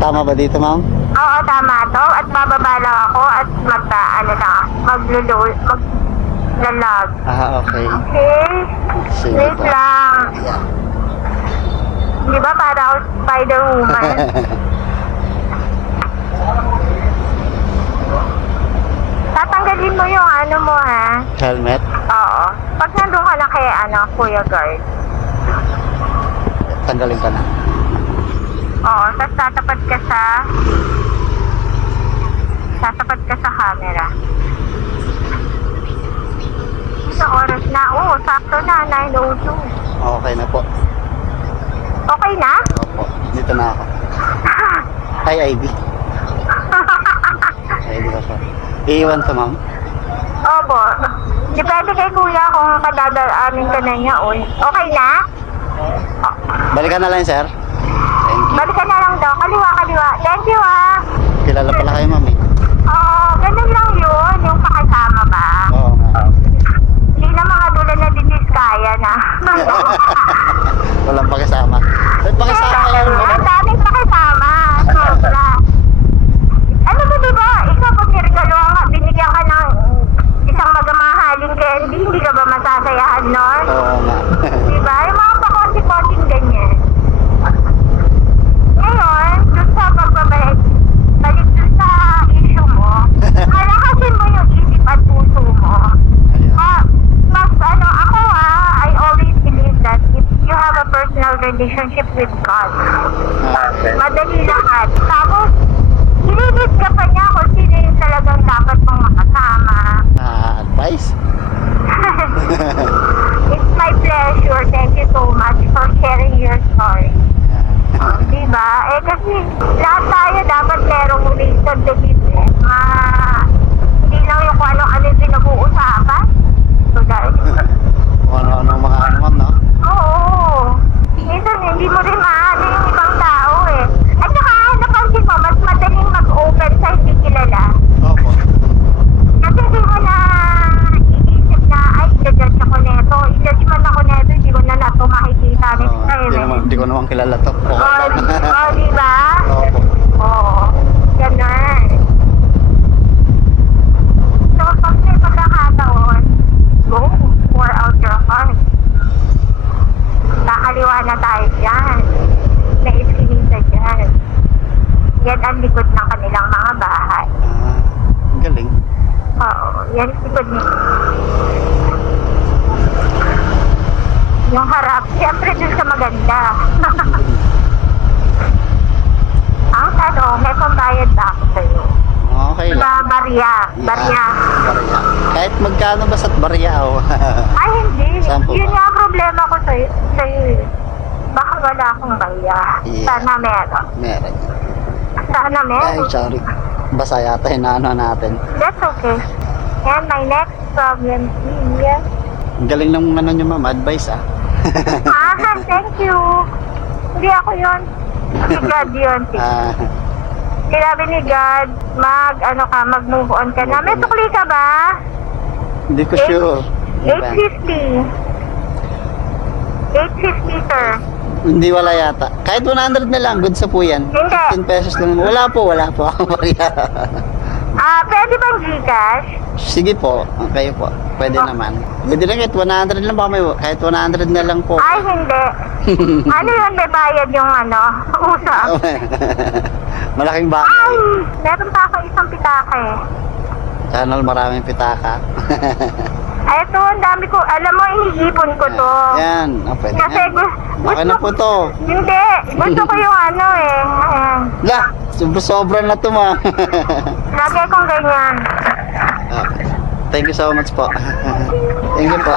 Tama ba dito, ma'am? Oo, tama to. At bababa lang ako at maglalag. Okay. Okay? Sige Wait po. lang. Ayan. Di ba para ako Spider-Woman? Tatanggalin mo yung ano mo, ha? Helmet. Oo. Pag nandun ka na kay Kuya Guard. Tanggalin ka na. Oo, tapos tatapat ka sa camera. Sa oras na, oo, sakto na, 9:02. Okay na po. Okay na? Opo. Dito na ako. Ay, ID. ID ka po. Iiwan to, ma'am. Opo. Depende kay kuya kung padadaanin ka na niya, oy. Okay na? Balikan na lang, sir. Thank you. Balikan na lang daw. Kaliwa. Thank you, ah. Kilala pala kayo, ma'am, eh. Oo, ganun lang yun. Yung pakasama ba? Oo nga. Hindi na mga dula na kaya na. Walang pakisama. Ba't pakisama yun? Ang daming pakisama. Sobra. Ano ba diba? Ikaw pag nirigalo nga, binigyan ka ng isang magamahaling candy, hindi ka ba masasayahan nun? Oo nga. Diba? Yung mga pakonti-konting ganyan. Ngayon, dun sa pagbabalik, balik dun sa issue mo, malakasin mo yung isip at puso mo. Ayan. Mas ako I always believe that if you have a personal relationship with God, madali lahat. Tapos, hinilid ka pa niya kung sino yung talagang dapat mong makasama. Advice? It's my pleasure. Thank you so much for sharing your story. Diba? Kasi lahat tayo dapat merong reason to live eh. Hindi lang yung kung ano-ano yung pinag-uusapan. So, dahil Kung ano-ano mga ano, ma'am, no? oo. Minsan hindi mo rin maano yung ibang tao eh. At saka napansin mo, mas madaling mag-open sa hindi kilala. Opo. Kasi hindi mo na iisip na, ay, i-judge ako neto. I-judge man ako neto, hindi ko na nato makikita next time eh. Hindi ko naman kilala to. Diba? Opo. Oo. Ganun. So, pag may pagkakataon, go. Pour out your heart. Kakaliwa na tayo dyan. May iskinisa dyan. Yan ang likod ng kanilang mga bahay. Ang galing. Oo. Yan ang likod nila. Yung harap, siyempre dun sa maganda. Ang tanong, may pambayad ba ako sa'yo? Okay lang. Sa barya. Barya. Kahit magkano ba sa barya, oh. Ay, hindi. Sampo Yun ba? nga ang problema ko sa'yo eh. Baka wala akong barya. Yeah. Sana meron. Meron. Sana Ay, meron. sorry. Basa yata yung ano natin. That's okay. And my next problem is... Ang galing ng ano nyo, ma'am. Advice, ah. Thank you. Hindi ako yun. Si God yun. Sinabi ni God, mag-move on ka na. May sukli ka ba? Hindi ko sure. 850. 850, sir. Hindi, wala yata. Kahit 100 na lang, good sa po yan. Hindi. 15 pesos lang. Wala po ako barya. Pwede bang Gcash? Sige po, kayo po. Pwede naman. Pwede lang kahit 100 lang ba may kahit 100 na lang po. Ay, hindi. Ano yun, may bayad yung usap. Malaking bagay. Ay, meron pa ako isang pitaka eh. Channel maraming pitaka. Ay, ito, ang dami ko. Alam mo, inihipon ko to. Yan, pwede Kasi yan. Baka na po to. Hindi, gusto ko yung Ayan. La, sobra na to, ma. Lagay kong ganyan. Thank you so much po. Thank you po.